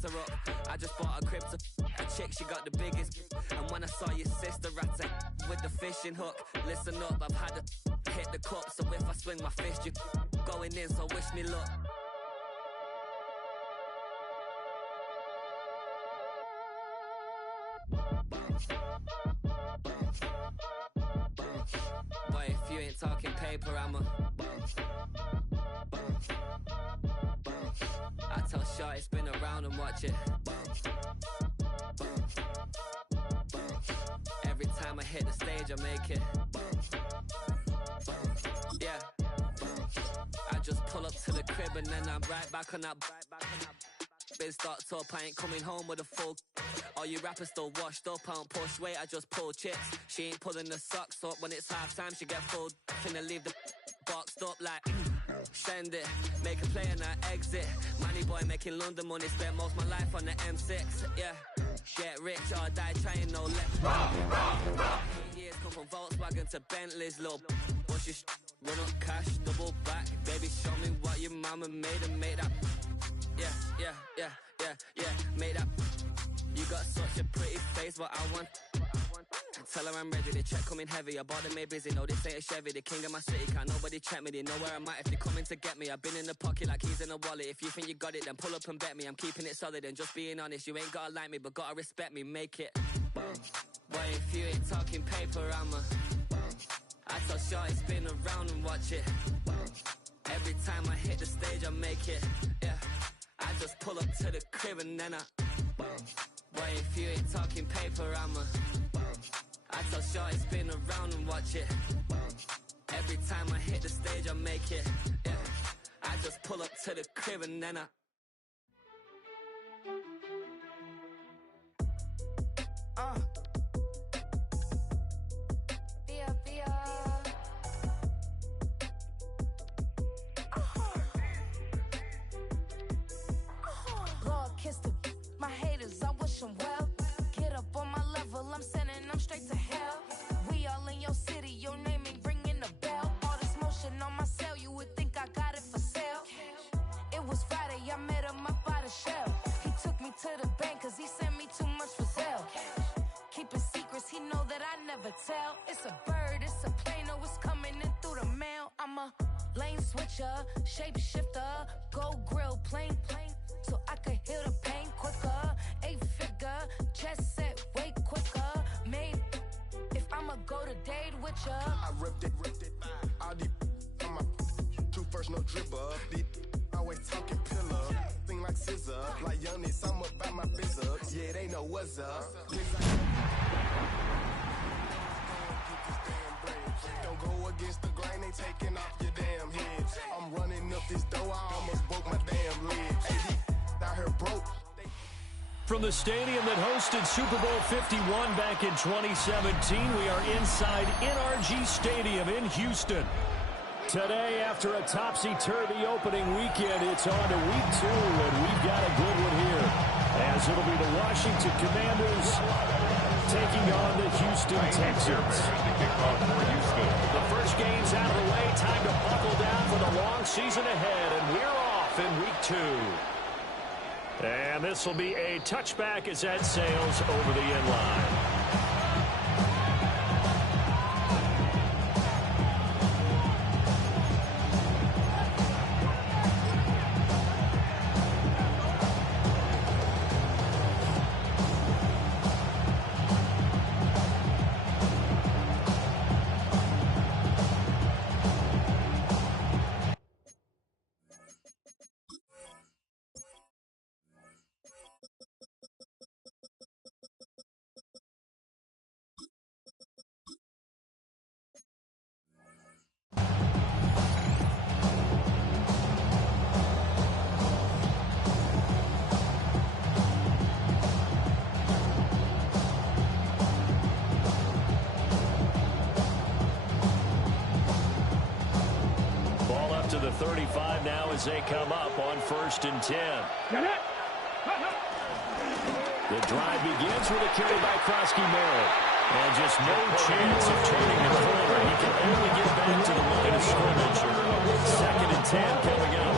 fix her up. I just bought a crib to a chick, she got the biggest. And when I saw your sister at it with the fishing hook, listen up, I've had to hit the cup. So if I swing my fist, you going in, so wish me luck. Boy, if you ain't talking paper, I'm a I tell Shorty spin around and watch it. Every time I hit the stage, I make it. Yeah. I just pull up to the crib and then I'm right back on that. Been starts up, I ain't coming home with a full. All you rappers still washed up, I don't push weight, I just pull chips. She ain't pulling the socks up when it's half time, she get full. Finna leave the boxed up like send it, make a play and I exit. Money boy making London money, spent most of my life on the M6. Yeah, get rich or die trying, no left. Years come from Volkswagen to Bentley's, little. What's your run up cash, double back. Baby, show me what your mama made and make that. Yeah, make that. You got such a pretty face, but I want. Tell her I'm ready, the check coming heavy. I bought them made busy, no this ain't a Chevy. The king of my city, can't nobody check me. They know where I'm at if they coming to get me. I've been in the pocket like keys in a wallet. If you think you got it, then pull up and bet me. I'm keeping it solid and just being honest. You ain't gotta like me, but gotta respect me, make it. Boy, if you ain't talking paper, I'm a I tell Shorty spin around and watch it. Every time I hit the stage, I make it. Yeah, I just pull up to the crib and then I boy, if you ain't talking paper, I'm a I tell Shorty spin around and watch it. Every time I hit the stage, I make it. Yeah, I just pull up to the crib and then I Lord, kiss the my haters, I wish them well. Get up on my level, I'm sending them straight to hell. We all in your city, your name ain't ringing the bell. All this motion on my cell, you would think I got it for sale. It was Friday, I met him up by the shell. He took me to the bank, cause he sent me too much for sale. Keeping secrets, he know that I never tell. It's a bird, it's a plane, oh, it's coming in through the mail. I'm a lane switcher, shapeshifter, go grill, plane, so I could heal the pain quicker. 8-figure, chest set way quicker. Made if I'ma go to date with ya. I ripped it. All these on my two first, no dribble. These always talking pillar. Thing like scissor, like youngest, I'm about my business. Yeah, they know what's up. Don't go against the grain, they taking off your damn head. I'm running up this door, I almost broke my damn leg. AD out here broke. From the stadium that hosted Super Bowl 51 back in 2017, we are inside NRG Stadium in Houston. Today, after a topsy-turvy opening weekend, it's on to week 2, and we've got a good one here, as it'll be the Washington Commanders taking on the Houston Texans. The first game's out of the way, time to buckle down for the long season ahead, and we're off in week 2. And this will be a touchback as that sails over the end line. To the 35 now as they come up on 1st and 10. The drive begins with a carry by Krosky-Merritt. And just no chance of turning the corner. He can only get back to the line of scrimmage. 2nd and 10 coming up.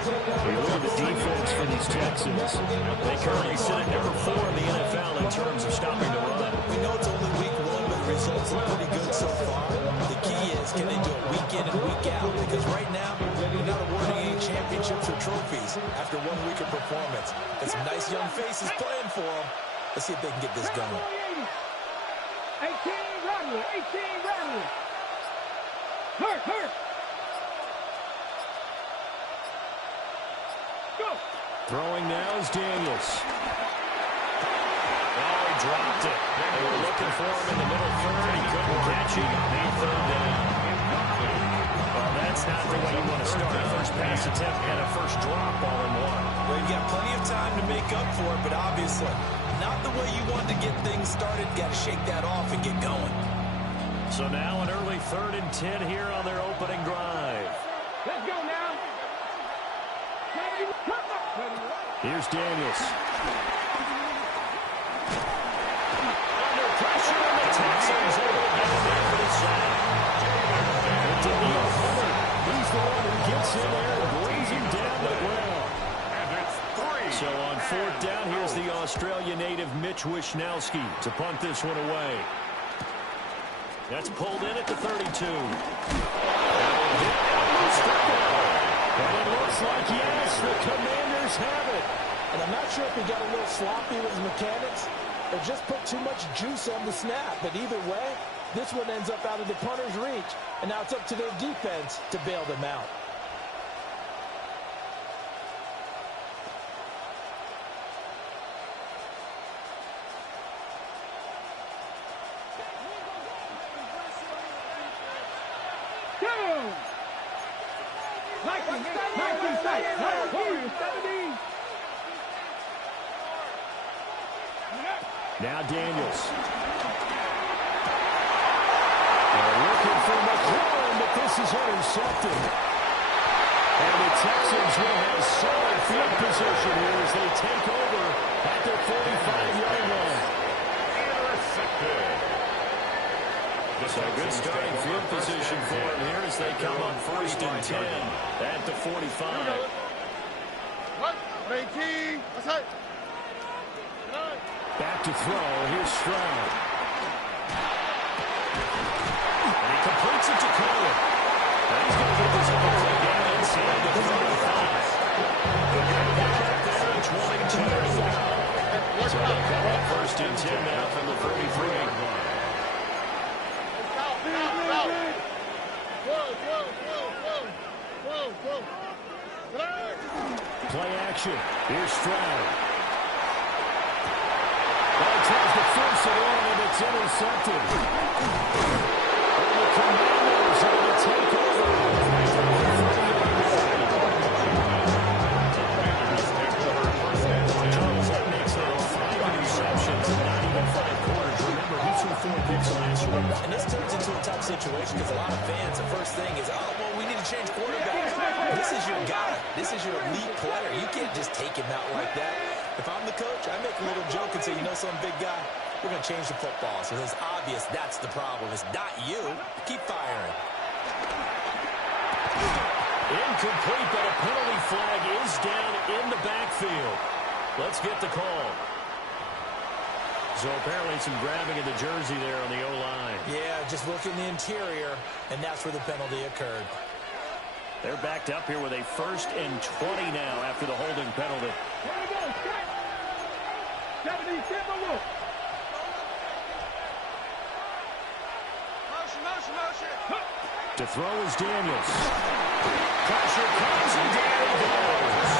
We look at the defense for the these Texans. They currently sit at number 4 in the NFL in terms of stopping the run. We know it's only week 1, but the results look pretty good so far. The key is, can they do it week in and week out? Because right now, they're not awarding any championships or trophies after 1 week of performance. Got some nice young faces playing for them. Let's see if they can get this going. 18 Radley, 18 Radley. Hurt. Go. Throwing now is Daniels. Oh, he dropped it. They were looking for him in the middle third. He couldn't catch it. Made third down. Well, that's not the way you want to start a first pass attempt and a first drop all in one. Well, you've got plenty of time to make up for it, but obviously not the way you want to get things started. Got to shake that off and get going. So now an early 3rd and 10 here on their opening drive. Let's go now. Here's Daniels. Under pressure, and the Texans able to get him there for the sack. Daniel Hunter, he's the one who gets in there and brings him down the ground. And it's 3. So on 4th down, here's the Australia native Mitch Wishnowsky to punt this one away. That's pulled in at the 32. And it looks like, yes, the Commanders have it. And I'm not sure if he got a little sloppy with his mechanics or just put too much juice on the snap. But either way, this one ends up out of the punter's reach. And now it's up to their defense to bail them out. Now Daniels. They're looking for McLaurin, but this is intercepted. And the Texans will have solid field position here as they take over at their 45-yard line. Intercepted. So good starting field position for them here as they come on 1st and 10 at the 45. 18. That's it. Back to throw. Here's Stroud. And he completes it to Cohen. And he's going to get this ball down inside the 35. Good back there at 22. So they come up 1st and 10 now from the 33. Play action. Here's Stroud. Well, he tries to force it in, and it's intercepted. And the Commanders are going to take over. Charles, that makes it 5 interceptions and not even 5 quarters. Remember, he threw 4 picks last week. And this turns into a tough situation because a lot of fans, the first thing is, oh, well, we need to change quarterbacks. This is your guy. This is your elite player. You can't just take him out like that. If I'm the coach, I make a little joke and say, you know, some big guy, we're going to change the football. So it's obvious that's the problem. It's not you. Keep firing. Incomplete, but a penalty flag is down in the backfield. Let's get the call. So apparently some grabbing of the jersey there on the O-line. Yeah, just look in the interior, and that's where the penalty occurred. They're backed up here with a 1st and 20 now after the holding penalty. To throw is Daniels. Pressure comes and down he goes.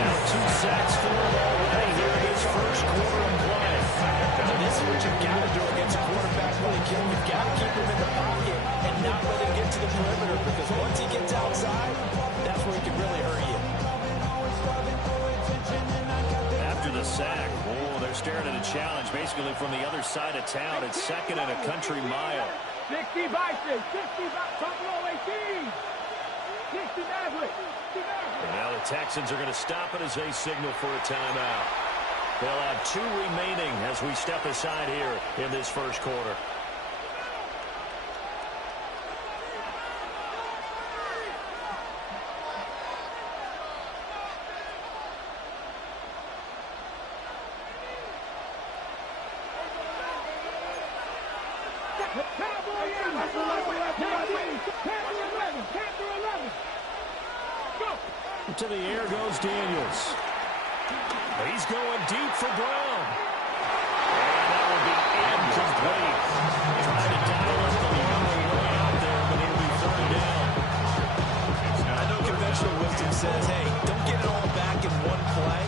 Now 2 sacks for him already here in his first quarter of play. And this is what you've got to do against a quarterback really kill. You've got to keep him in the pocket and not let him get to the perimeter because once he gets outside, that's where he can really hurt you. After the sack, they're staring at a challenge basically from the other side of town. It's 2nd and a country mile. 60 Bison, 60 Buffalo 18. 60 Maverick. And now the Texans are going to stop it as they signal for a timeout. They'll have 2 remaining as we step aside here in this first quarter. To the air goes Daniels. He's going deep for Brown. And that will be incomplete. Trying to dial up the long way out there, but it'll be third down. I know conventional wisdom says, hey, don't get it all back in one play.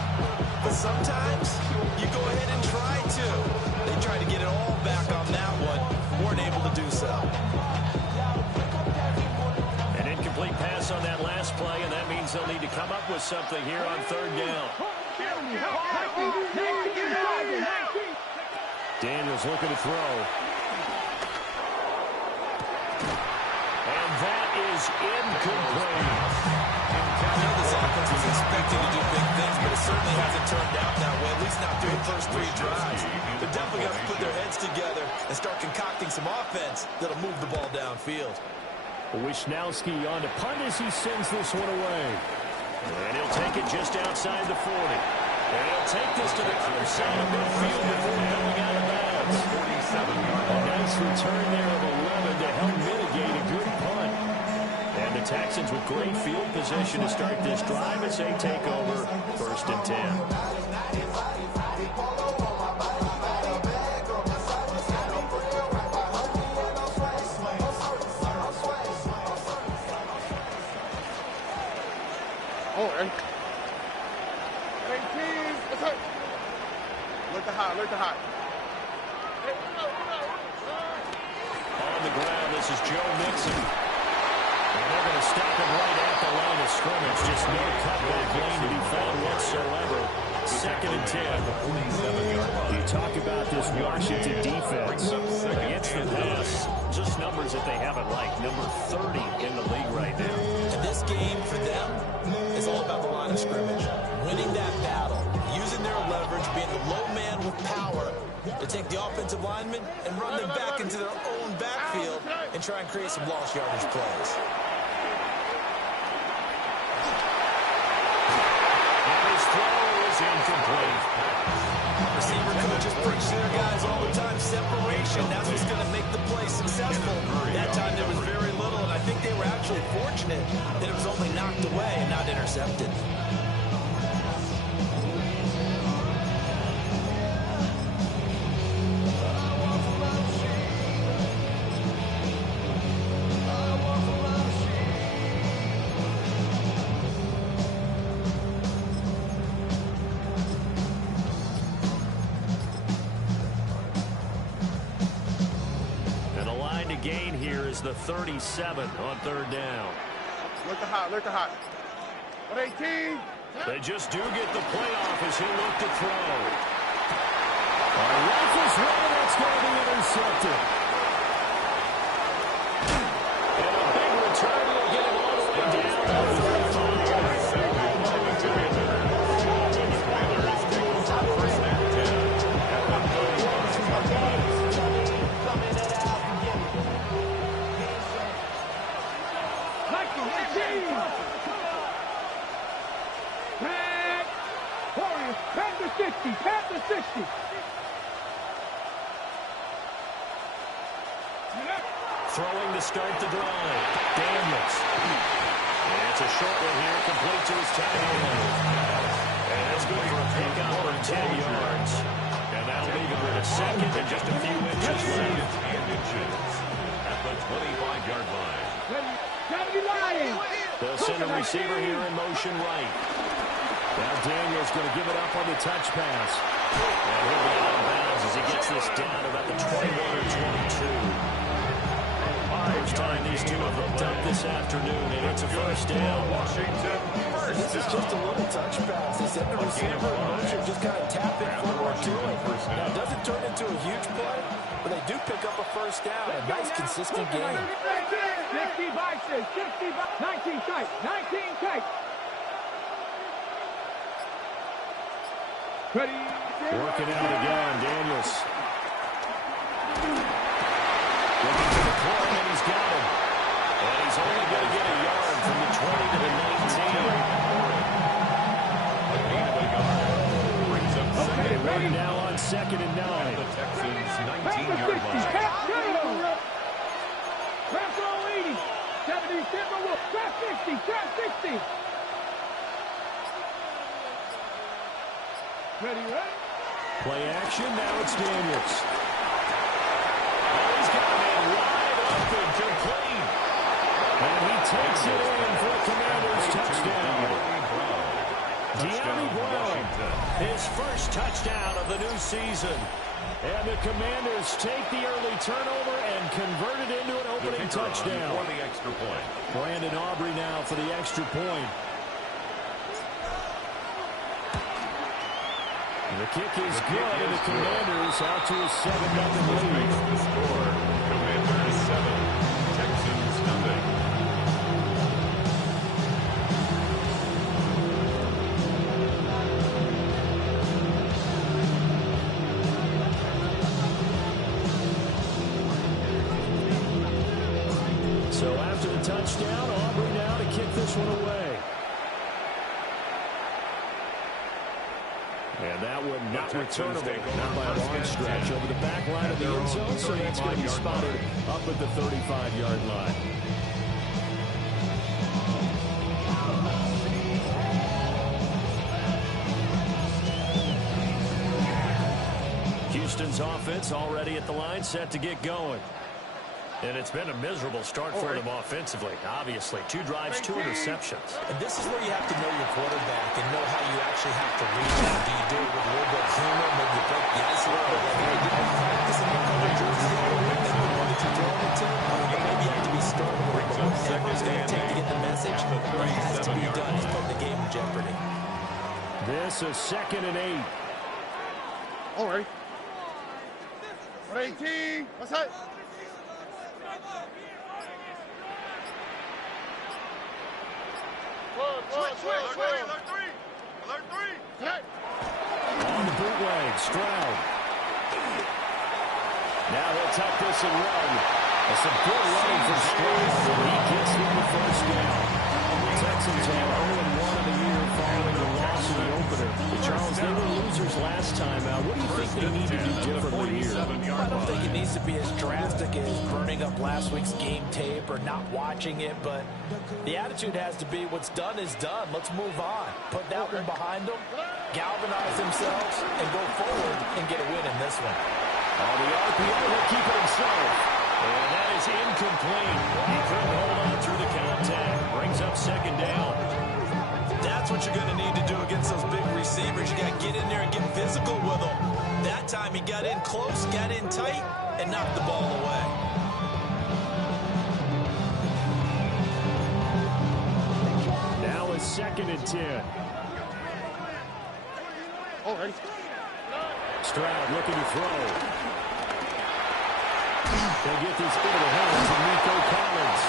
But sometimes you go ahead and try to. They tried to get it all back on that one. Weren't able to do so. An incomplete pass on that last play, and that means they'll need to come up with something here on third down. Daniels looking to throw. And that is incomplete. I know this offense was expecting to do big things, but it certainly hasn't turned out that way, at least not through the first 3 drives. They're definitely going to put their heads together and start concocting some offense that'll move the ball downfield. Wisnowski on to punt as he sends this one away. And he'll take it just outside the 40. And he'll take this to the other side of midfield before going out of bounds. A nice return there of 11 to help mitigate a good punt. And the Texans with great field position to start this drive as they take over 1st and 10. Alert the hot. On the ground, this is Joe Mixon. And they're going to stop him right at the line of scrimmage. Just no cutback lane to be found whatsoever. 2nd and 10. You talk about this Washington defense against the pass. Just numbers that they haven't liked. Number 30 in the league right now. And this game for them is all about the line of scrimmage. Winning that battle. Using their leverage, being the low man with power to take the offensive linemen and run them back into their own backfield and try and create some lost yardage plays. And his throw is incomplete. Receiver coaches preach to their guys all the time. Separation, that's what's going to make the play successful. That time there was very little, and I think they were actually fortunate that it was only knocked away and not intercepted. Gain here is the 37 on 3rd down. Alert the hot. 118. They just do get the playoff as he looked to throw. Rifles one, that's going to be intercepted. And a big return will get him all the way down. Panther 60. Throwing to start the drive. Daniels. And it's a short one here, complete to his tight end. And that's good for a pickup for 10 yards. And that'll leave him with a 2nd and just a few inches left. At the 25-yard line. They'll send a receiver here in motion right. Now Daniels going to give it up on the touch pass. And he'll be out of bounds as he gets this down about the 21 or 22. First time these two have hooked up this afternoon, and it's a first down. Washington. This is just a little touch pass. They send the receiver in motion, just kind of tap it forward to it. Now, it doesn't turn into a huge play, but they do pick up a first down. A nice, consistent game. 60 by 6, 60 by 19 tight, 19 tight. Ready? Working out again, Daniels. Looking for the play, and he's got him. And he's only going to get a yard from the 20 to the 19. Okay, ready? Now on 2nd and 9. The Texans' 19-yard line. Trap 80, 70, trap 60, trap 60. Play action, now it's Daniels. Oh, he's got a man wide open, complete. And he takes it in for a Commanders touchdown. De'Ami Brown, his first touchdown of the new season. And the Commanders take the early turnover and convert it into an opening touchdown. For the extra point. Brandon Aubrey now for the extra point. The kick is good, and the Commanders out to a 7-0 lead. The score, Commanders 7, Texans nothing. So after the touchdown, Aubrey now to kick this one away. And that one not returnable, not by a long stretch, over the back line of the end zone, so that's going to be spotted up at the 35-yard line. Houston's offense already at the line, set to get going. And it's been a miserable start for them offensively. Obviously, 2 drives, 2 interceptions. And this is where you have to know your quarterback and know how you actually have to reach him. Do you do it with a little bit of humor, maybe you break the ice a little bit, like they did in practice in their color jerseys the other week that you wanted to throw it to? Or maybe you have to be stern with whatever it's going to take to get the message. It has to be done. It's putting the game in jeopardy. This is 2nd and 8. All right. 18. What's that? Alert 3. On the bootleg, Stroud. Now he'll tuck this and run. That's some good running from Stroud. He gets them the first down. The Texans are 0-1 of the year following the loss in the opener. But Charles, they were losers last time. What do you think they need to do differently here? I don't think it needs to be as drastic as burning up last week's game tape or not watching it, but the attitude has to be what's done is done. Let's move on. Put that one behind them, galvanize themselves, and go forward and get a win in this one. Oh, the RPO will keep it himself. And that is incomplete. He couldn't hold on through the contact. Brings up 2nd down. That's what you're going to need to do against those big receivers. You got to get in there and get physical with them. That time he got in close, got in tight, and knocked the ball away. Now it's 2nd and 10. All right. Stroud looking to throw. They get this into the hands of Nico Collins.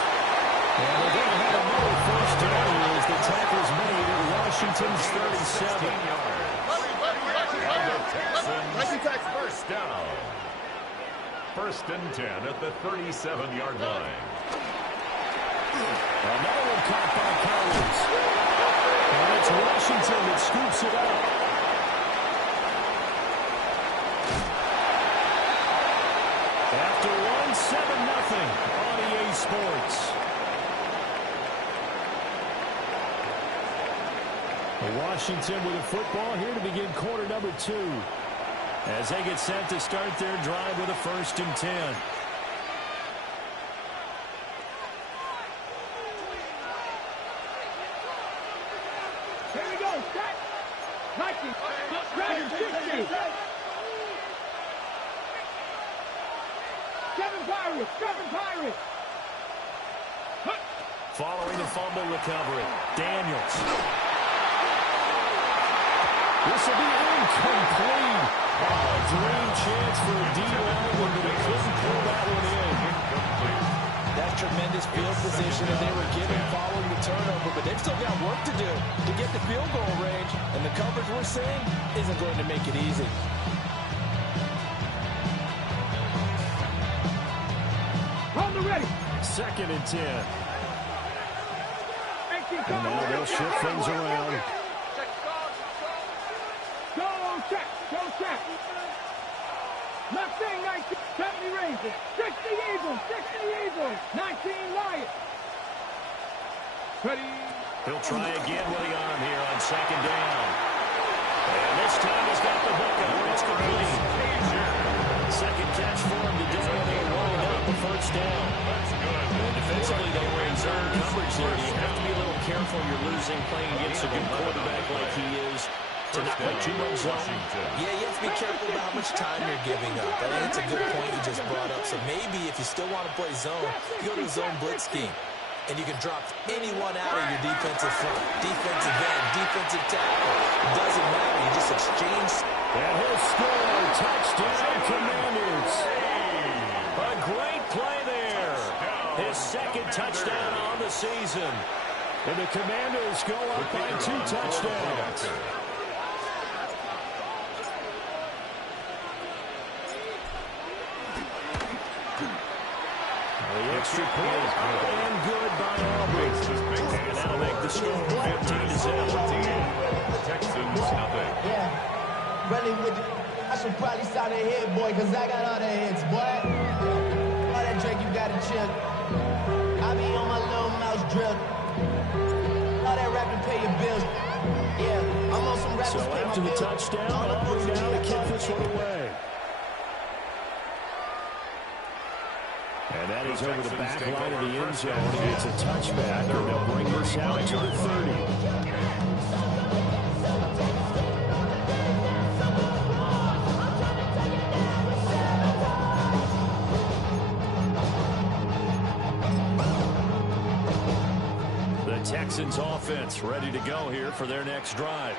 And they're going to have another first down here as the tackle's made at Washington's 37. Texans first down. 1st and 10 at the 37-yard line. Another one caught by Collins. And it's Washington that scoops it up. After 1-7-0 on EA Sports. Washington with a football here to begin quarter number 2. As they get set to start their drive with a 1st and 10. Here we go. Set. Nike. Dragon 60. Kevin Pirates. Following the fumble recovery, Daniels. This will be incomplete. A dream chance for a D-lineman, but he couldn't pull that one in. That's tremendous field position that they were given following the turnover, but they've still got work to do to get the field goal range, and the coverage we're seeing isn't going to make it easy. On the ready. 2nd and 10. And now they'll shift things around. Go check. Mustang 19, 70 Rangers, 60 Eagles, 19 Lions. Ready. He'll try again with the arm here on 2nd down. And this time he's got the hook up. It's complete. Second catch for him today, and they wind up the first down. And defensively, they were in zone coverage there. You have to be a little careful. You're losing playing against a good quarterback like he is to not play too much zone. Yeah, you have to be careful about how much time you're giving up. I think it's a good point you just brought up. So maybe if you still want to play zone, you go to a zone blitz scheme. And you can drop anyone out of your defensive front. Defensive end, defensive tackle. Doesn't matter. You just exchange. And he'll score. Touchdown, Commanders. A great play there. His second touchdown on the season. And the Commanders go up by 2 touchdowns. The extra point and good by Aubrey. And that'll make the score 14-7. Texans nothing. Yeah, really with it. I should probably start a hit, boy, because I got all the hits, boy. All that drink, you got to chill. I be on my little mouse drill. All that rapping, pay your bills. Yeah, I'm on some rappers. So after the touchdown, Aubrey now to kick this one away. And that is over the back line of the end zone. It's a touchback, and they'll bring this out to the 30. The Texans offense ready to go here for their next drive.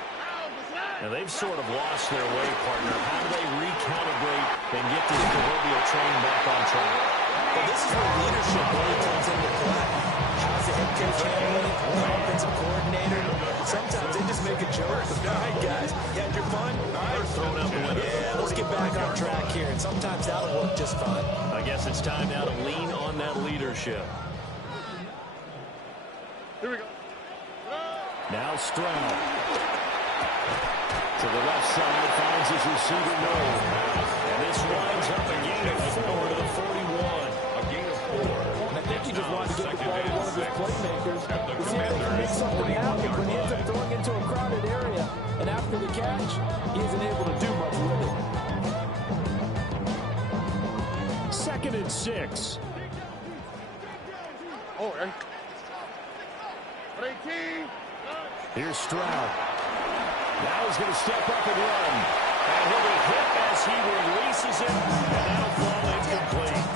Now, they've sort of lost their way, partner. How do they recalibrate and get this proverbial train back on track? Well, this is where leadership really comes into play. How's the head coach handling it? The offensive coordinator? Sometimes they just make a joke. All right, guys, you had your fun? All right, throwing out the window. Yeah, let's get back on track here. And sometimes that'll work just fine. I guess it's time now to lean on that leadership. Here we go. Now Stroud. To the left side, finds his receiver Noel. And this winds up a gain of 4 to the 41. A gain of 4. I think he just wanted to get the ball to one of his playmakers to see if they can make something happen, but he ends up throwing into a crowded area. And after the catch, he isn't able to do much with it. 2nd and 6. Oh, right. 18. Here's Stroud. Now he's going to step up and run. And he'll be hit as he releases it. And that'll fall incomplete.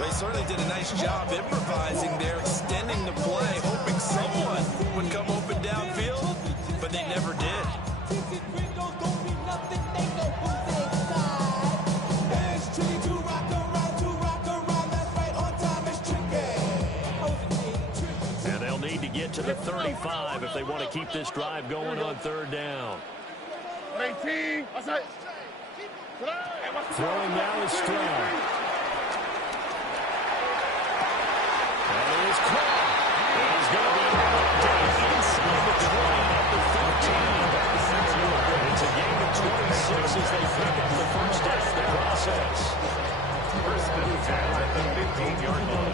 They certainly did a nice job improvising there, extending the play, hoping someone would come open downfield, but they never did. And they'll need to get to the 35 if they want to keep this drive going on 3rd down. 18. Throwing now is Stroud. And it is caught. He's going to be knocked down inside the 20 at the 13. It's a game of 26 as they pick up the first down in the process. 1st and 10 at the 15-yard line.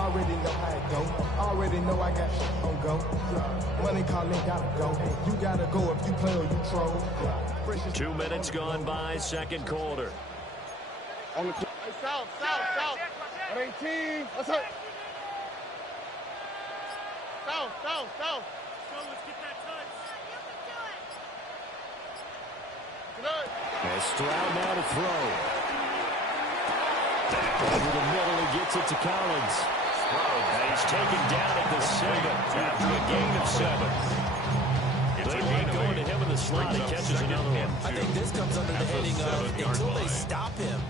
Already know how it go. Already know I got shit on go. Money calling, gotta go. You gotta go if you play or you troll. 2 minutes gone by, 2nd quarter. On the hey, south. 18. Let's hit. South. Let's get that touch. As Stroud now to throw. Over the middle, he gets it to Collins. And he's taken down at the 7 after a gain of 7. They like going to him in the slot. He catches another one. I think this comes under the heading of until they stop him,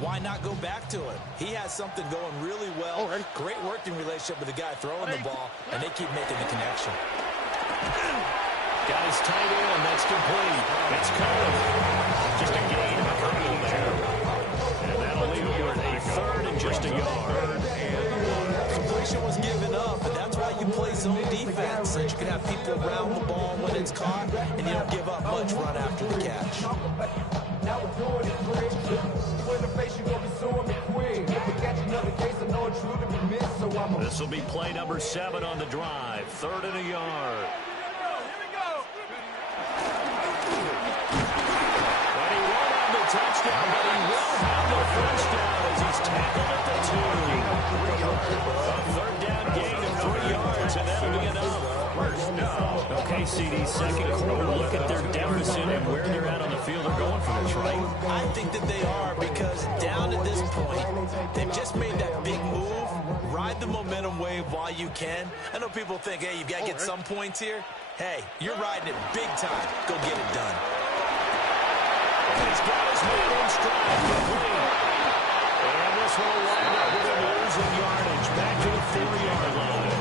why not go back to it? He has something going really well. Great working relationship with the guy throwing the ball, and they keep making the connection. Got his tight end. That's complete. It's Collins. Just a gain of a couple there. And that'll leave him with a 3rd and just a yard. Completion was given up, and that's why you play zone defense, so you can have people around the ball when it's caught, and you don't give up much run after the catch. Now we're doing it quick. When the face, you gonna be suing me quick. If we catch another case, I know what This will be play number 7 on the drive. 3rd and a yard. And he won't have the touchdown, but he will have the first down as he's tackled at the 2. A 3rd down gain of 3 yards, and that'll be enough. Okay, CD, second quarter, look at their deficit and where they're at on the field. They're going for this, right? I think that they are, because down at this point, they've just made that big move. Ride the momentum wave while you can. I know people think, hey, you've got to get some points here. Hey, you're riding it big time. Go get it done. He's got his man in stride, complete. And this will wind up with him losing yardage back to the 4-yard line.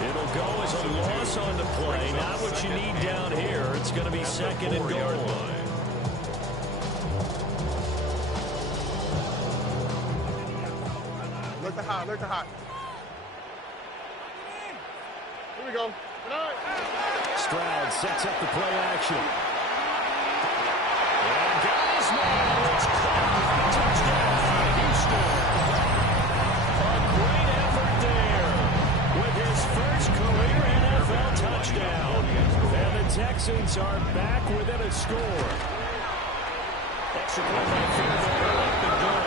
It'll go as a loss on the play. Not what you need down here. It's going to be 2nd and goal. Look to hot, look to hot. Here we go. Stroud sets up the play action. And got his man. It's caught. Touchdown, Houston. A great effort there with his first career NFL touchdown. And the Texans are back within a score. Extra point by Fairbairn up the good.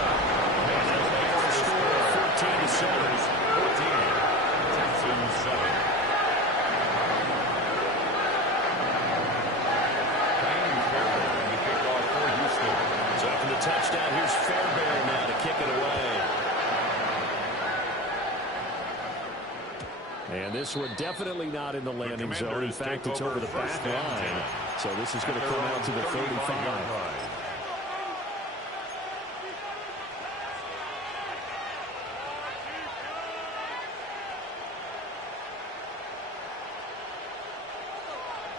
And that'll make our score 14-7. 14. Texans 7. So after the touchdown, here's Fairbairn now to kick it away. And this one definitely not in the landing zone. In fact, it's over the back line. So this is going to come out to the 35.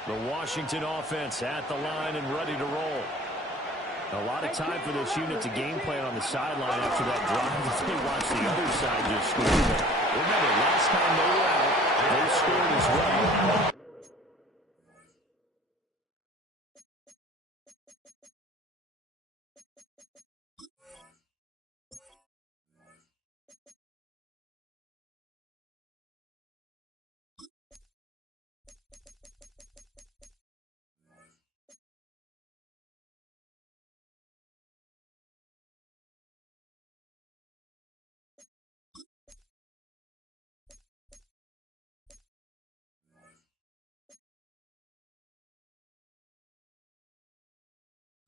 The Washington offense at the line and ready to roll. A lot of time for this unit to game plan on the sideline after that drive. They watch the other side just score. Remember, last time they were out, they scored as well.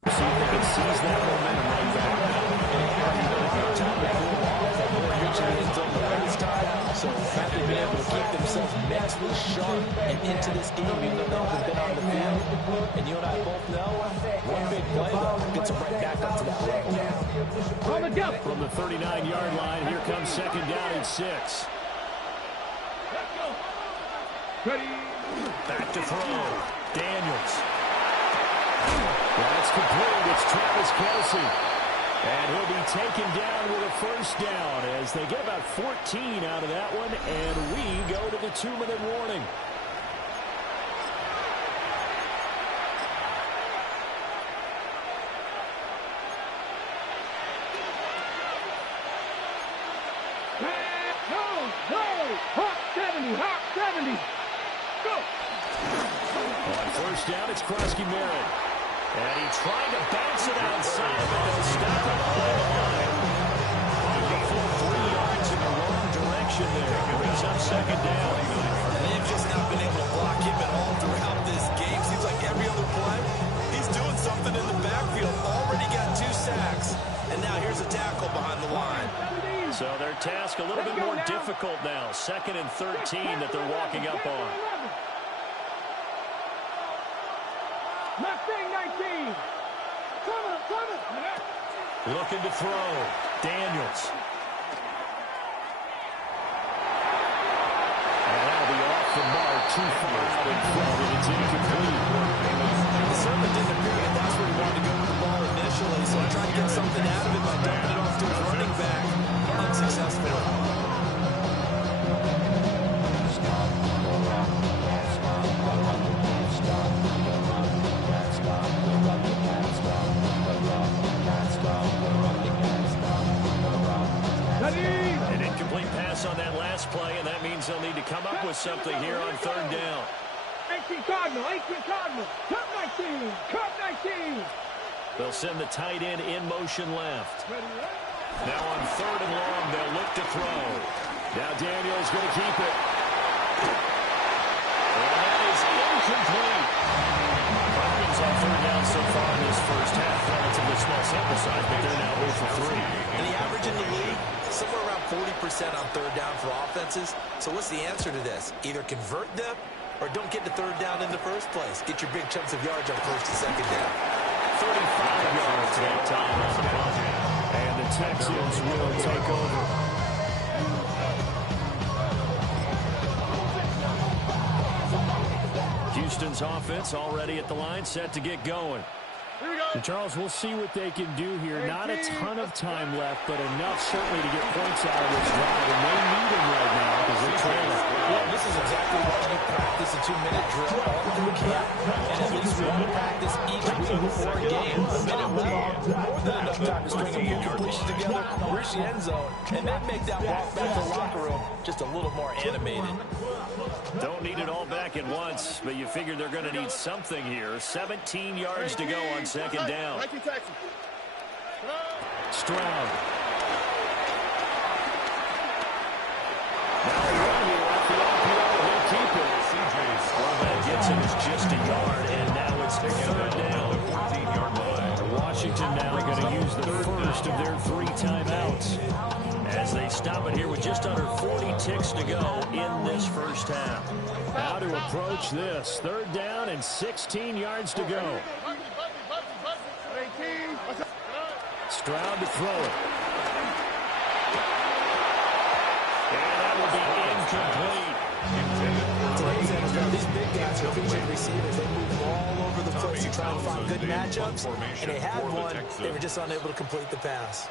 See if they can seize that momentum right back. So happy being able to keep themselves mentally sharp and into this game, even though they haven't been on the field. And you and I both know, one big play though gets them right back up to that level. From the 39-yard line, here comes 2nd down and 6. Back to throw. Daniels. That's complete. It's Travis Kelce. And he'll be taken down with a first down as they get about 14 out of that one. And we go to the 2-minute warning. Hawk 70, go! On first down, it's Krosky-Merritt. And he tried to bounce it outside, but they'll stop him on the line. The full 3 yards in the wrong direction there. Brings up 2nd down. They've just not been able to block him at all throughout this game. Seems like every other play, he's doing something in the backfield. Already got 2 sacks. And now here's a tackle behind the line. So their task a little bit more difficult now. 2nd and 13 that they're walking up on. Mustang 19. Looking to throw. Daniels. And that'll be off the mark. Too far out in front, and it's incomplete. It certainly didn't appear that that's where he wanted to go with the ball initially, so he tried to get something out of it by dumping it off to his running back. Unsuccessful. An incomplete play, and that means they'll need to come up with something here on third down. 18 Cardinal, cut 19, cut 19. They'll send the tight end in motion left. Now on third and long, they'll look to throw. Now Daniels going to keep it. And that is incomplete. Falcons on third down so far in this first half. Relatively small sample size, but they're now 0 for 3. And the average in the league, somewhere around 40% on third down for offenses. So what's the answer to this? Either convert them or don't get to third down in the first place. Get your big chunks of yards on first and second down. 35 yards that time on the play. And the Texans will take over. Houston's offense already at the line, set to get going. And Charles, we'll see what they can do here. Not a ton of time left, but enough certainly to get points out of this drive. And they need him right now because they're trailing. Yeah, this is exactly why you practice a 2-minute drill all through camp. And at least one practice each week before a game. A minute will more than enough time to string a few completions together, reach the end zone, and then make that walk back to the locker room just a little more animated. Don't need it all back at once, but you figure they're going to need something here. 17 yards to go on second down. Stroud. Now a run here off the RPO. He'll keep it. Well, that gets him is just a yard, and now it's third down. 14-yard line. Washington now going to use the first of their 3 timeouts as they stop it here with just under 40 ticks to go in this first half. How to approach this. Third down and 16 yards to go. Stroud to throw it. And that will be incomplete. Today's NFL, these big guys are featured receivers. They move all over the place to try and find good matchups, and they had one. They were just unable to complete the pass.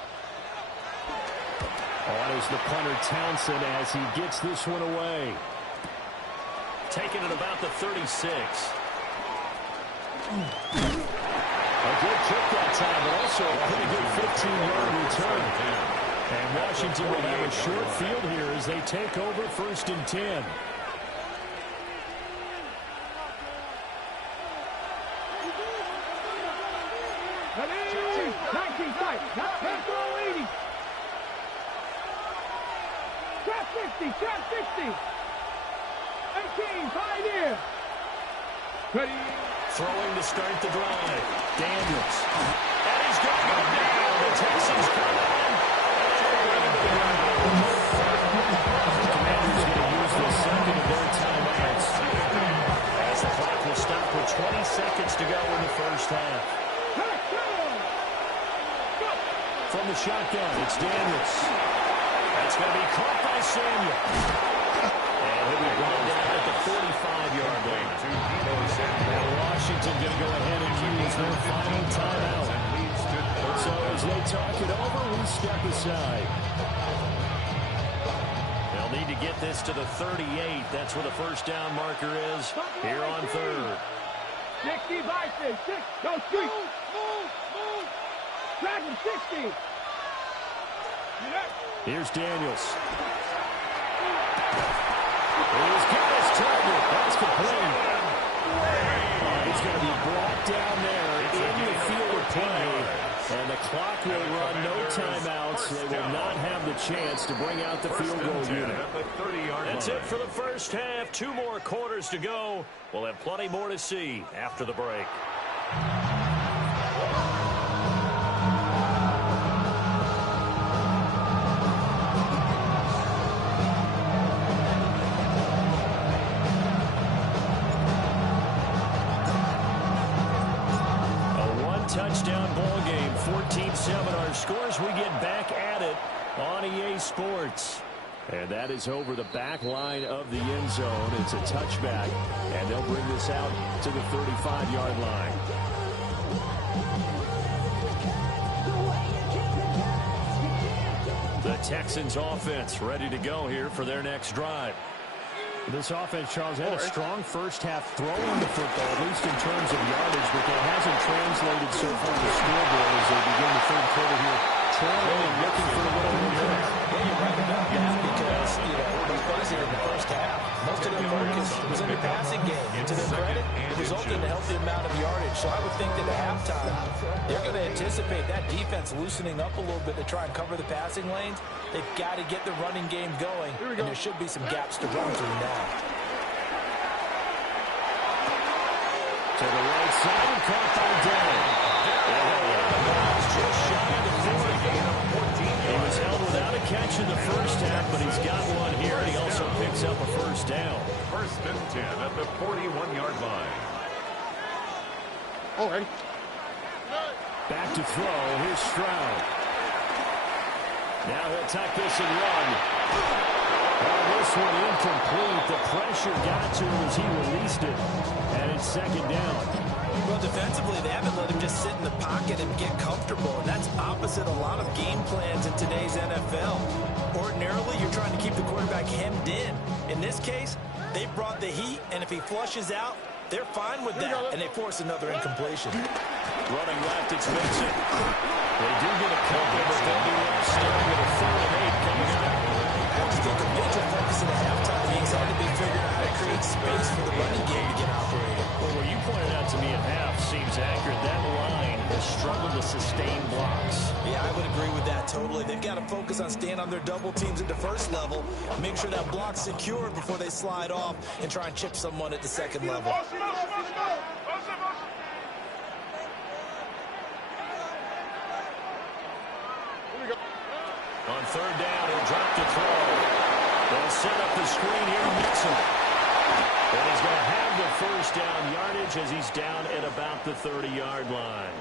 On is the punter Townsend as he gets this one away. Taking it about the 36. A good kick that time, but also a pretty good 15-yard return. And Washington will have a short field here as they take over first and 10. Trap 60. 18, Pioneer. Ready. Throwing to start the drive. Daniels. And he's going to go down. The Texans come in. The Commanders going to use the second of their timeouts as the clock will stop with 20 seconds to go in the first half. From the shotgun, it's Daniels. That's going to be caught by Samuel. And he'll be brought down at the 45-yard line. And Washington going to go ahead and use their final timeout. So as they talk it over, we step aside. They'll need to get this to the 38. That's where the first down marker is here on third. 60 by 6. Go street. Move. Dragon 60. Here's Daniels. He's got his target. That's complete. He's going to be brought down there in the field of play. And the clock will run, no timeouts. They will not have the chance to bring out the field goal unit. That's it for the first half. 2 more quarters to go. We'll have plenty more to see after the break. Touchdown ball game, 14-7 our scores. We get back at it on EA Sports. And that is over the back line of the end zone. It's a touchback, and they'll bring this out to the 35-yard line. The Texans offense ready to go here for their next drive. This offense, Charles, had a strong first half throwing the football, at least in terms of yardage, but that hasn't translated so far to scoreboard as they begin the third quarter here, trailing and looking for a little more. Yeah, you're right about that because in the first half. Most of their focus was in the passing game. And to their credit, it resulted in a healthy amount of yardage. So I would think that at halftime, they're going to anticipate that defense loosening up a little bit to try and cover the passing lanes. They've got to get the running game going, and there should be some gaps to run through now. To the right side, and caught by Day. Just shy of the 40. He was held without a catch in the first half, but he's got one here, and he also picks up a first down. First and 10 at the 41-yard line. Oh, ready. Back to throw. Here's Stroud. Now he'll tuck this and run. Well, this one incomplete. The pressure got to him as he released it. And it's second down. Well, defensively, they haven't let him just sit in the pocket and get comfortable. And that's opposite a lot of game plans in today's NFL. Ordinarily, you're trying to keep the quarterback hemmed in. In this case, they brought the heat, and if he flushes out, they're fine with that, and they force another incompletion. Running left, it's Mixon. They do get a couple, but they'll be starting with a 3rd and 8 coming up. I just think a major focus in the halftime means had to be figuring out how to create space for the running game to get operated. Well, what you pointed out to me at half seems accurate. That line has struggled to sustain blocks. Yeah, I would agree with that totally. They've got to focus on staying on their double teams at the first level, make sure that block's secured before they slide off, and try and chip someone at the second level. On 3rd down, he'll drop to throw. They'll set up the screen here, Mixon. And he's going to have the first down yardage as he's down at about the 30-yard line.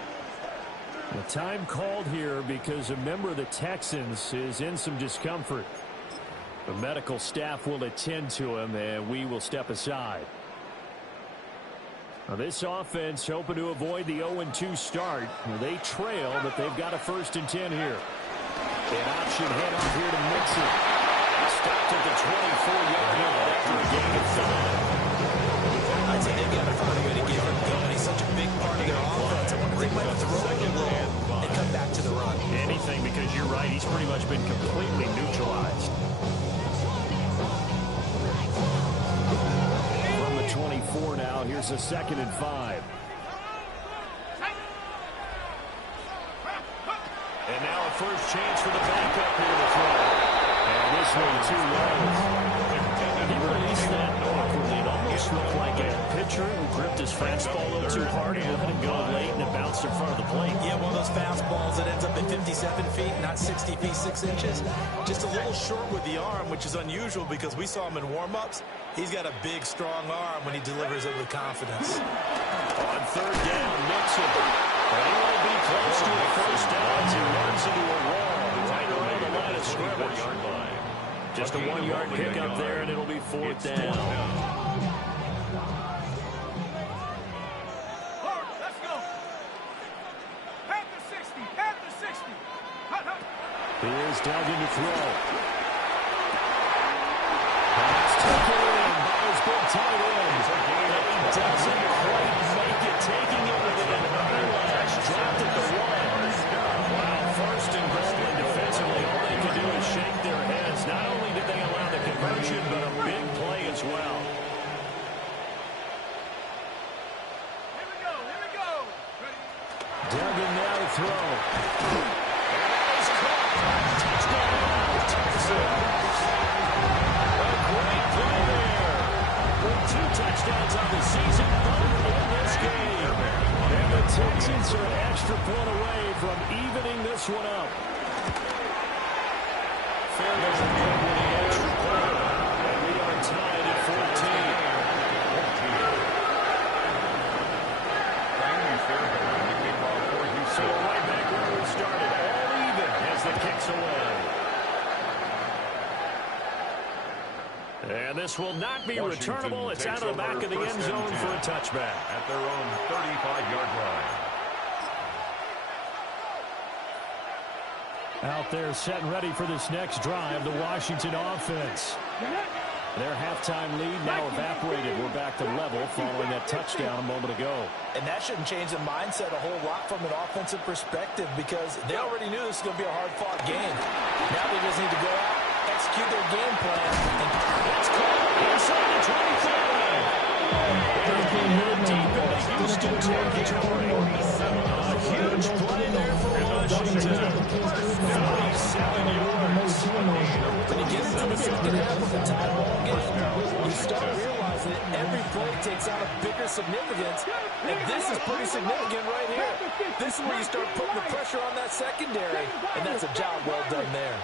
The time called here because a member of the Texans is in some discomfort. The medical staff will attend to him, and we will step aside. Now this offense hoping to avoid the 0-2 start. They trail, but they've got a 1st and 10 here. An option handoff here to Mixon. Stopped at the 24-yard line after a gain of 5. I'd say they've got to find a way to get him going. He's such a big part of their offense. I wonder if they might throw it a little and come back to the run. Anything, because you're right. He's pretty much been completely neutralized. From the 24 now, here's a 2nd and 5. And now a first chance for the backup here to throw. And this one too low. He released that awkwardly. It almost looked like a pitcher who gripped his fastball a little too hard and let it go late, and it bounced in front of the plate. Yeah, one of those fastballs that ends up at 57 feet, not 60 feet, 6 inches. Just a little short with the arm, which is unusual because we saw him in warm-ups. He's got a big, strong arm when he delivers it with confidence. On 3rd down, Mixon. And he won't be close to a first down as he runs into a wall right around the line of scrimmage. Just a 1-yard pickup there, and it'll be 4th down. Let's go. Panther 60. Panther 60. Here's Duggan to throw. Pass taken in by his big tight end. He doesn't quite make it, taking it with an eyelash. Dropped at the 1. Wow, 1st and goal, and defensively, all they can do is shake their heads. Not only did they allow the conversion, but a big play as well. Here we go. Here we go. Duggan now to throw. And that is caught. Touchdown, Texans. A great play there. With 2 touchdowns on the season, both in this game. And the Texans are an extra point away from evening this one up. Fairly good with the extra point. And we are tied at 14. So we're right back where we started, all even as the kick's away. And this will not be returnable. It's out of the back of the end zone for a touchback. At their own 35-yard line. Out there set and ready for this next drive, the Washington offense. Their halftime lead now evaporated. We're back to level following that touchdown a moment ago. And that shouldn't change the mindset a whole lot from an offensive perspective because they already knew this was going to be a hard-fought game. Now they just need to go out, execute their game plan. It's caught inside the 25. Deep into Houston territory. A huge play there for Washington. 37 yards. When you get into the second half of a tie ball game, you start realizing that every play takes on a bigger significance. And this is pretty significant right here. This is where you start putting the pressure on that secondary. And that's a job well done there.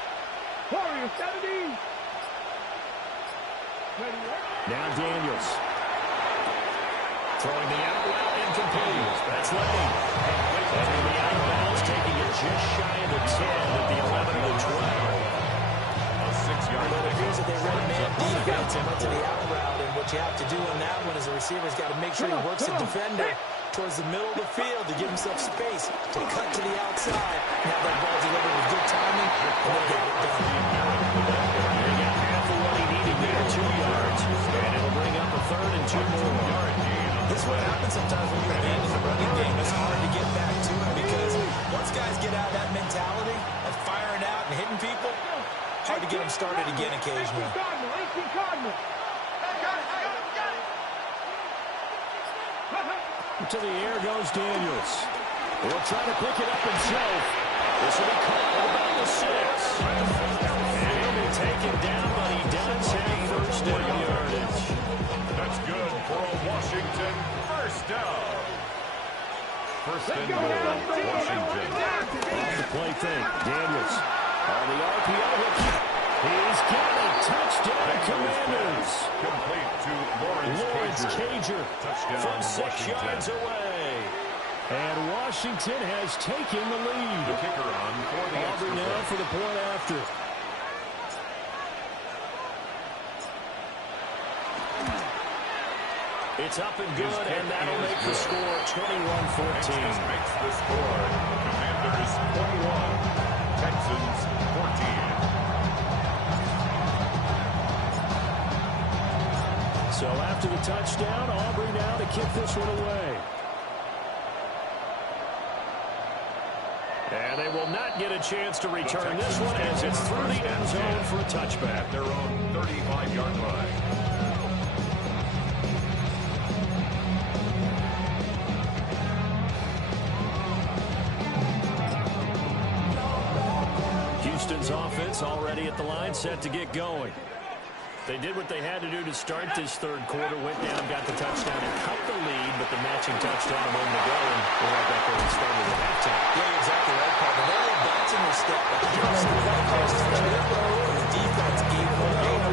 Warriors 70. Now Daniels. Throwing the out route incomplete. That's Lenny. And the out of bounds, taking it just shy of the 10 at the 11 of the 12. A 6-yard Well, it appears that they ran man defense and went to the out route. And what you have to do in that one is the receiver's got to make sure he works the defender towards the middle of the field to give himself space to cut to the outside and have that ball delivered with good timing, and they'll get it done. He got half of what he needed there, 2 yards. And it'll bring up a 3rd and 2 more. This is what happens sometimes when you abandon the running game. It's hard to get back to it because once guys get out of that mentality of firing out and hitting people, it's hard to get them started again occasionally. To the air goes Daniels. He'll try to pick it up himself. This will be caught at about the 6. And he'll be taken down, but he does have first down yardage. That's good for a Washington first down. First and goal, Washington. Off the play fake. Daniels on the RPO. He's got a touchdown, Commanders. Complete to Lawrence Cager Touchdown, from 6 Washington. yards away. And Washington has taken the lead. The kicker on for the Aubrey extra now point. for the point after. It's up and good, and that'll make the score 21-14. This makes the score Commanders 21, Texans 14. So after the touchdown, Aubrey now to kick this one away. And they will not get a chance to return this one as it's through the end zone for a touchback. At their own 35-yard line. Houston's offense already at the line, set to get going. They did what they had to do to start this third quarter, went down, got the touchdown, and cut the lead, but the matching touchdown a moment ago, and we're right back where we started at halftime. Yeah, you're exactly right, Paul. But they're advancing their step back. The defense gave them over.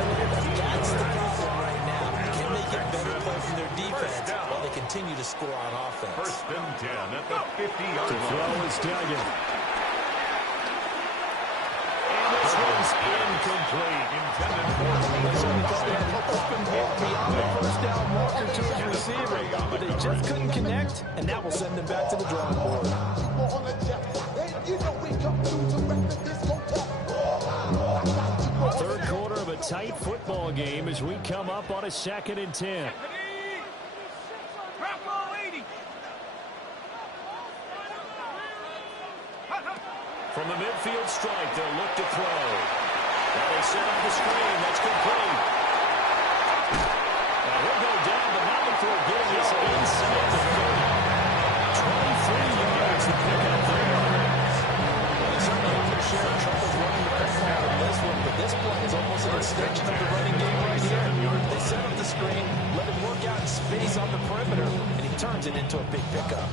That's the problem right now. Can they get better play from their defense while they continue to score on offense? First and 10 at the 50-yard To line. throw is Duggan. And this one's incomplete. Intended for Beyond the first down marker to his receiver, but they just couldn't connect, and that will send them back to the drawing board. Third quarter of a tight football game as we come up on a 2nd and 10. From the midfield strike, they'll look to throw. Now they set up the screen. That's complete. Now he'll go down, but not before getting us inside the 30. 23 yards to pick up there. They certainly have their share of troubles running the football in this one, but this play is almost an extension of the running game right here. They set up the screen, let him work out in space on the perimeter, and he turns it into a big pickup.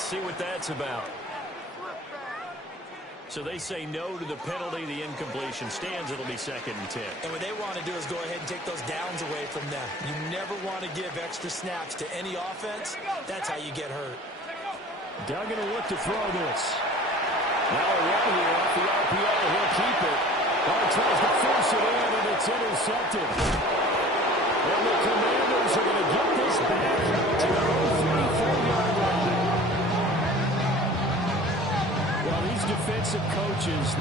See what that's about. So they say no to the penalty. The incompletion stands. It'll be 2nd and 10. And what they want to do is go ahead and take those downs away from them. You never want to give extra snaps to any offense. That's how you get hurt. Duggan will look to throw this. Now a run here off the RPO. He'll keep it. Tries to force it in, and it's intercepted. And the Commanders are going to get this back to their own 34-yard line. defensive coaches.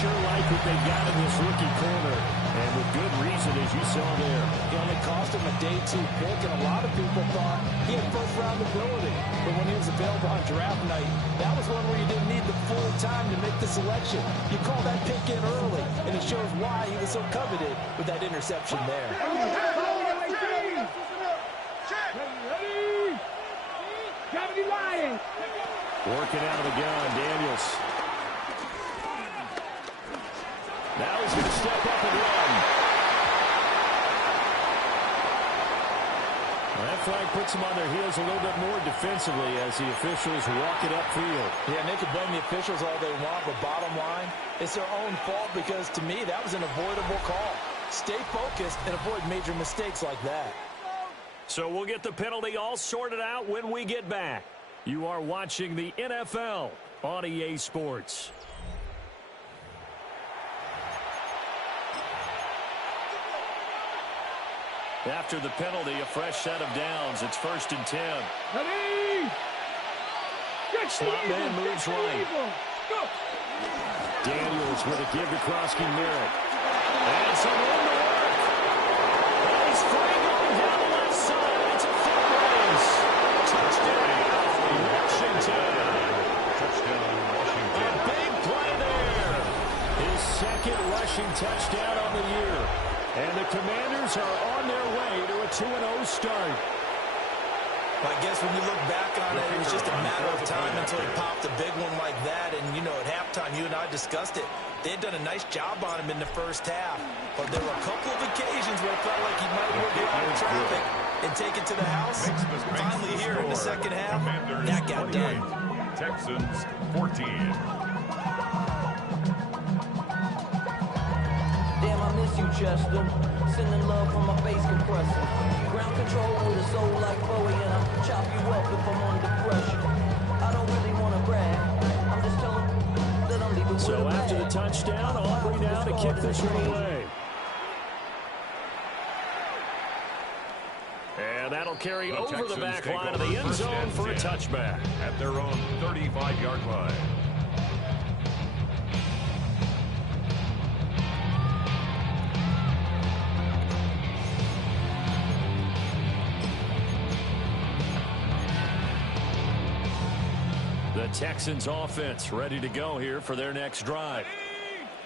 Sure like what they got in this rookie corner, and with good reason, as you saw there. He only cost him a day 2 pick, and a lot of people thought he had first-round ability. But when he was available on draft night, that was one where you didn't need the full time to make the selection. You call that pick in early, and it shows why he was so coveted with that interception there. Working out of the gun, Daniels. Now he's going to step up and run. Well, that flag puts them on their heels a little bit more defensively as the officials walk it upfield. Yeah, and they can blame the officials all they want, but bottom line, it's their own fault because, to me, that was an avoidable call. Stay focused and avoid major mistakes like that. So we'll get the penalty all sorted out when we get back. You are watching the NFL on EA Sports. After the penalty, a fresh set of downs. It's 1st and 10. Slot man moves right. Daniels with a give to Krosky Merritt. And some room to work. And he's free going down the left side. It's a foot race. Touchdown, Washington. Touchdown, Washington. A big play there. His second rushing touchdown on the year. And the Commanders are on their way to a 2-0 start. I guess when you look back on it, it was just a matter of time until he popped a big one like that. And, you know, at halftime, you and I discussed it. They had done a nice job on him in the first half. But there were a couple of occasions where it felt like he might have get out of traffic and take it to the house. Finally here in the second half, that got done. Texans 14. Damn, I miss you, Chester. Sending love from my face compressor. Ground control with a soul like Bowie, and I'll chop you up if I'm under pressure. I don't really want to brag. I'm just telling that I'm leaving. So after the touchdown, Aubrey now to kick this one away. And that'll carry over the back line of the end zone for a touchback. At their own 35-yard line. The Texans offense ready to go here for their next drive.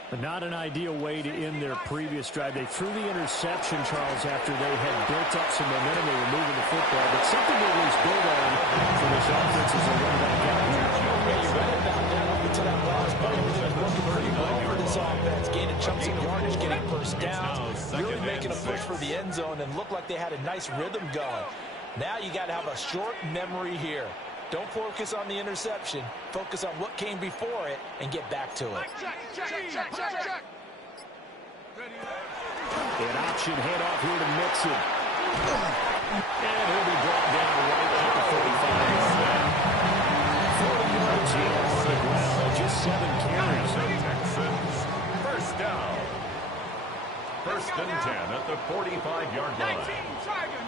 But not an ideal way to end their previous drive. They threw the interception, Charles, after they had built up some momentum. They were moving the football, but something they always build on for this offense as they run back out here. Yeah, you're right about that. Up until that last play, everything was working pretty well for this offense. Gaining chunks of yardage, getting first downs, really making a push for the end zone, and looked like they had a nice rhythm going. Now you got to have a short memory here. Don't focus on the interception. Focus on what came before it and get back to it. Check. An option handoff here to Mixon. And he'll be brought down right at the 45. 40 yards here on the ground. Just 7 carries. Texans first down. 1st and 10 at the 45-yard line. 19 Tiger.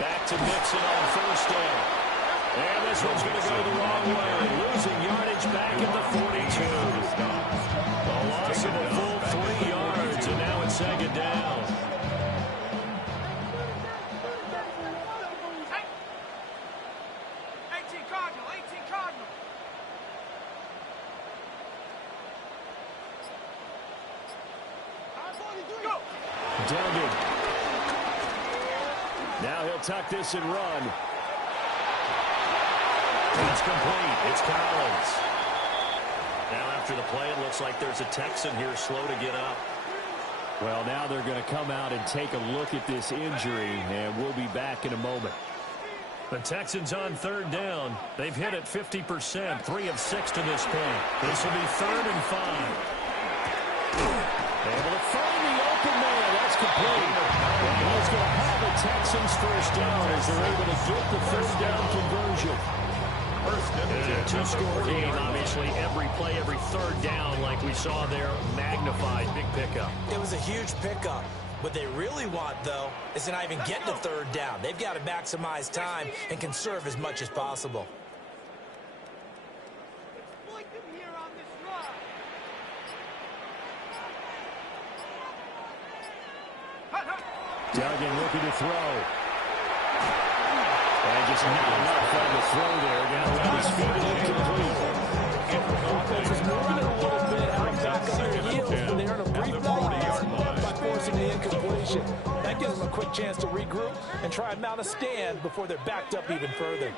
Back to Mixon on 1st down. And this one's going to go the wrong way. Losing yardage back at the 42. A loss of a full 3 yards, and now it's 2nd down. Cardinal. Duggan. Now he'll tuck this and run. It's complete. It's Collins. Now after the play, it looks like there's a Texan here slow to get up. Well, now they're going to come out and take a look at this injury, and we'll be back in a moment. The Texans on 3rd down. They've hit it 50%, 3 of 6 to this point. This will be 3rd and 5. Able to find the open man. That's complete. And he's going to have the Texans first down as they're able to get the third down conversion. A two-score game, obviously, every play, every third down, like we saw there, magnified. Big pickup. It was a huge pickup. What they really want, though, is to not even get to third down. They've got to maximize time and conserve as much as possible. Duggan looking to throw. And just not enough on the throw there. Got to let his feet incomplete. Offense is moving it a little bit out back on their heels, but they earn a brief pause by forcing the incompletion. That gives them a quick chance to regroup and try and mount a stand before they're backed up even further.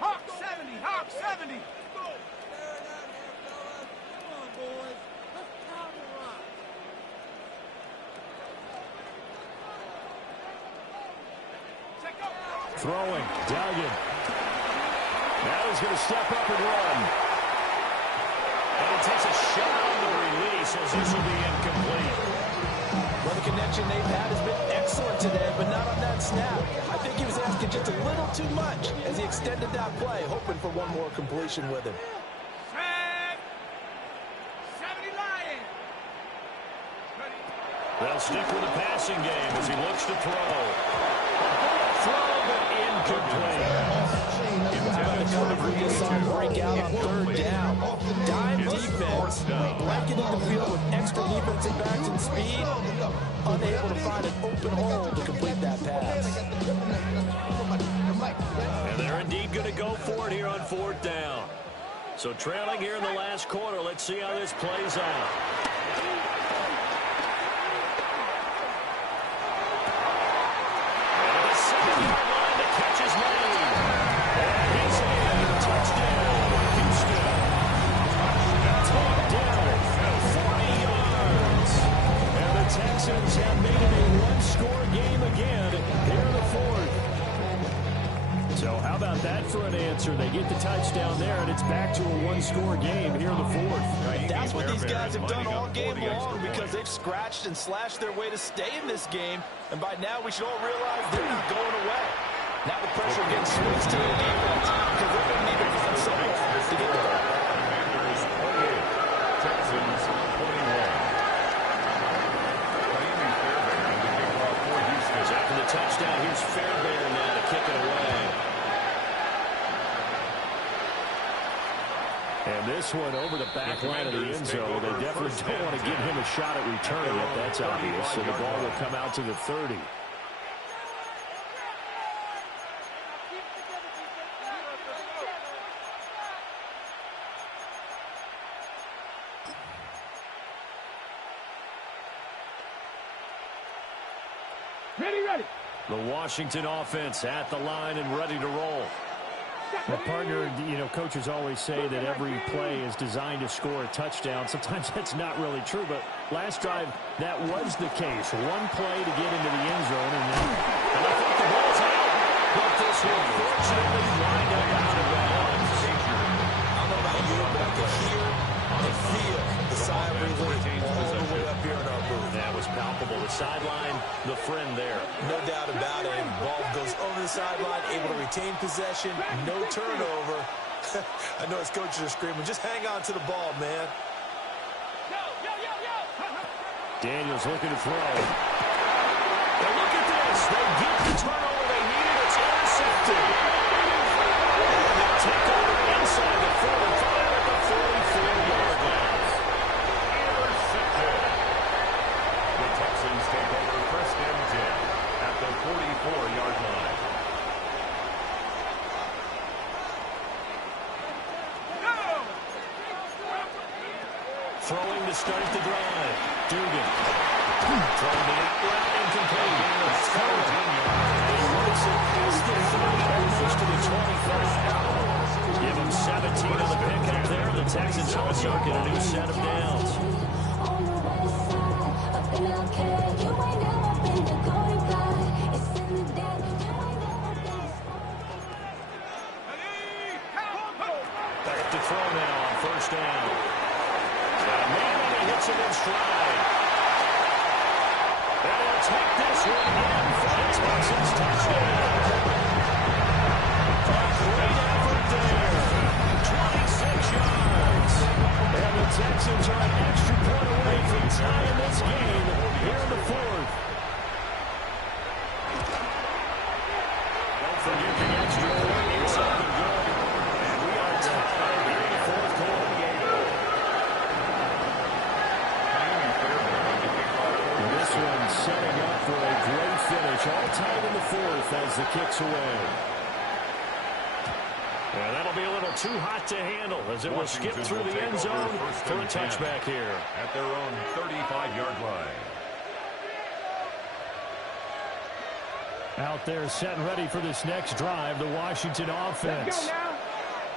Hawk 70, Hawk 70. Throwing, Duggan. Now he's going to step up and run. And he takes a shot on the release as this will be incomplete. Well, the connection they've had has been excellent today, but not on that snap. I think he was asking just a little too much as he extended that play, hoping for one more completion with him. 70 Lions. They'll stick with the passing game as he looks to throw. Throw, but incomplete. Break out on third down. Dime defense, blanketing the field with extra defensive backs and speed, unable to find an open hole to complete that pass. And they're indeed going to go for it here on fourth down. So trailing here in the last quarter, let's see how this plays out. Texans have made it a one-score game again here in the fourth. So how about that for an answer? They get the touchdown there, and it's back to a one-score game here in the fourth. That's what these guys have done all game long because they've scratched and slashed their way to stay in this game. And by now, we should all realize they're not going away. Now the pressure getting switched to their defense because they're going to need to find someone to get the ball. Texans 21. After the touchdown, here's Fairbairn now to kick it away. And this one over the back line of the end zone. They definitely don't want to give him a shot at returning it. That's obvious. So the ball will come out to the 30. Ready. The Washington offense at the line and ready to roll. Well, partner, coaches always say that every play is designed to score a touchdown. Sometimes that's not really true, but last drive, that was the case. One play to get into the end zone, and I think the ball's out. But this will fortunately wind up out of bounds. I don't know about you, but I can hear and feel the sigh of relief all the way up here in our booth. That was palpable. The sideline, the friend there. No doubt about it. Ball goes over the sideline, able to retain possession, no turnover. I know his coaches are screaming, just hang on to the ball, man. Daniels looking to throw. And look at this. They get the turnover they needed. It's intercepted. And they'll take over inside the 45 at the 44-yard line. Intercepted. The Texans take over first and 10 at the 44-yard line. Throwing to start the drive. Dugan. Throwing the out route incomplete. That's covered. He works it past the 30, almost to the 25. Give him 17 on the pickup there. The Texans also get a new set of downs. Back to throw now on first down. Hits it in stride. And take this one in for the Texans touchdown. A great effort there. 26 yards. And the Texans are an extra point away from tying this game here in the fourth. Don't forget the extra point. It's up and good. And we are tied here in the fourth quarter. This one setting up for a great finish. All tied in the fourth as the kick's away. Yeah, that'll be a little too hot to handle as it will skip through the end zone for a touchback here. At their own 35-yard line. Out there set and ready for this next drive, the Washington offense.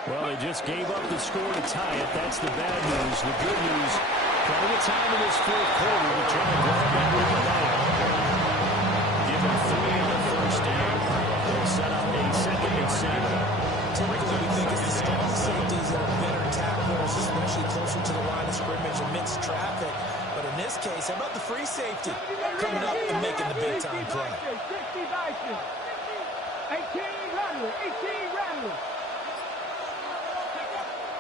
Well, they just gave up the score to tie it. That's the bad news. The good news, plenty of time in this fourth quarter to try and grab that lead out. Give them 3 in the first down. They'll set up a 2nd and 7. Typically, we think it's the strong safeties that are better tacklers, especially closer to the line of scrimmage amidst traffic. But in this case, how about the free safety coming up and making the big-time play? 60 Bison. 18 Randall. 18 Randall.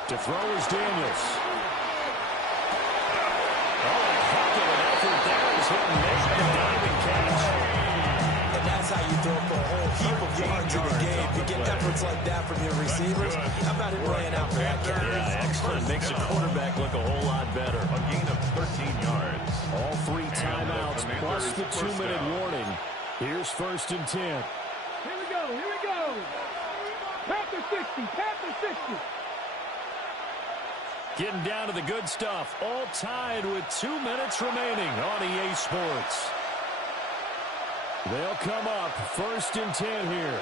To throw is Daniels. Oh, a heck of an effort there as he makes the diving catch. And that's how you throw for a whole heap of yards in the game. You get efforts like that from your receivers. How about him laying out for that catch? Yeah, excellent. Makes the quarterback look a whole lot better. A gain of 13 yards. All 3 timeouts plus the 2-minute warning. Here's 1st and 10. Here we go. Here we go. Panther 60. Panther 60. Getting down to the good stuff. All tied with 2 minutes remaining on EA Sports. They'll come up 1st and 10 here.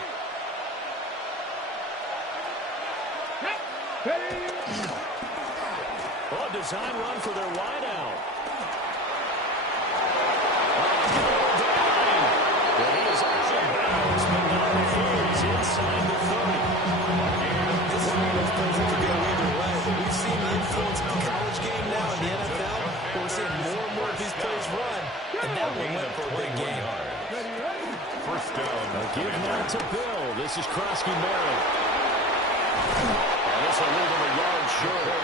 Oh, design run for their wideout. Well, he is out of bounds, but not before he's inside the 30. This is one of those plays that could go either way. We've seen the influence of the college game now in the NFL, but we're seeing more and more of these plays run, and that one went for a big game. First down. Give now to Bill. This is Krosky-Merritt. And this will leave him a yard short.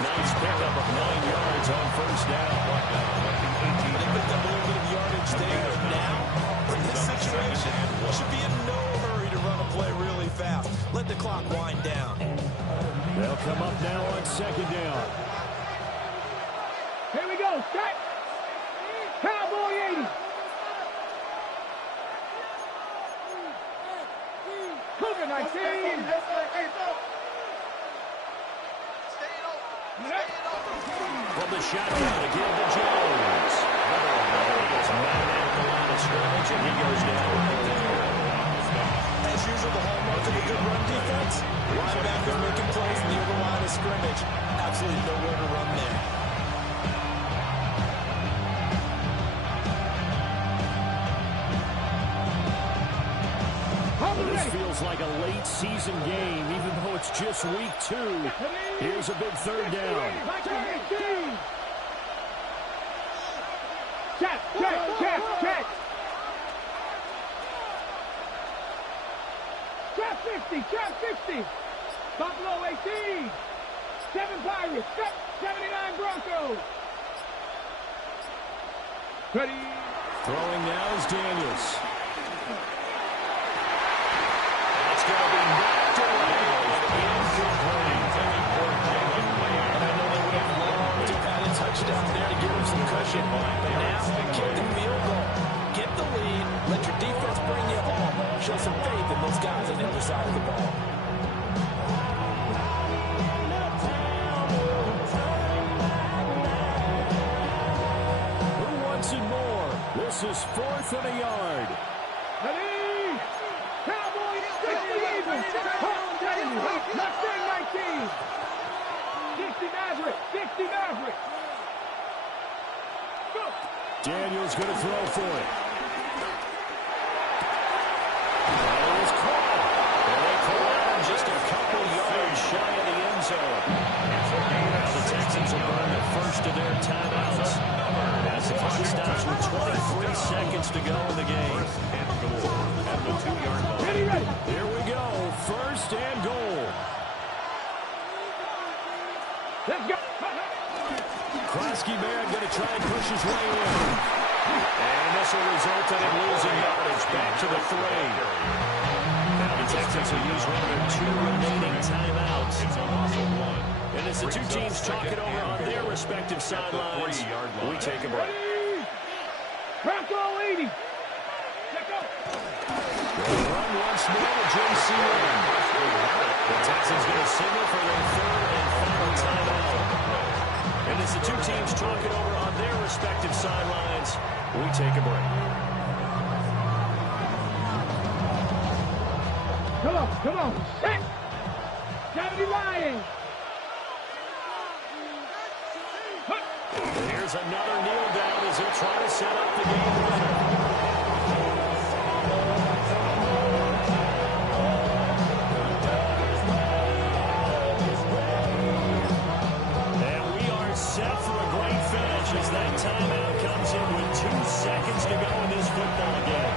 Nice pickup of 9 yards on first down. They picked up a little bit of yardage there. Now, in this situation, should be in no hurry to run a play really fast. Let the clock wind down. They'll come up now on 2nd down. Here we go. Strike. Cowboy 80. Cougar 19. From the shotgun again to Jones. It's a man at the line of scrimmage, and he goes down. As usual, the hallmark of a good run defense. Linebacker making plays near the line of scrimmage. Absolutely nowhere to run there. This feels like a late season game, even though it's just week 2. Here's a big 3rd down. Check. Trap 50. Buffalo 18. 7 Pirates. 79 Broncos. Ready. Throwing now is Daniels. It's going to be knocked away. And I know they went long to add a touchdown there to give them some cushion. But now, kick the field goal. Get the lead. Let your defense bring you home. Show some faith in those guys on the other side of the ball. Who wants it more? This is 4th and a yard. Ready. Cowboys 60 even. Mustang 19. 60 Maverick. Go. Daniels going to throw for it. And it was caught. And they collide just a couple yards shy of the end zone. Now the Texans will burn the first of their timeouts as the clock stops with 23 seconds to go. Ricky Barrett going to try and push his way in. And this will result in him losing yardage. Back to the 3. Now the Texans will use one of their 2 remaining timeouts. And as the two teams talk it over on their respective sidelines, we take a break. Crack all 80. Run once more to JCN. The Texans going to signal for their 3rd and final timeout. And as the two teams talk it over on their respective sidelines, we take a break. Come on. Set. 70 Lions. Here's another kneel down as he'll try to set up the game winner. And we are set for a great finish as that timeout comes in with 2 seconds to go in this football game.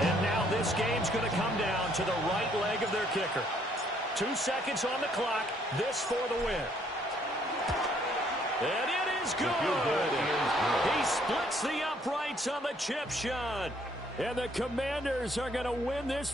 And now this game's going to come down to the right leg of their kicker. 2 seconds on the clock. This for the win. And it is good. He splits the uprights on the chip shot. And the Commanders are going to win this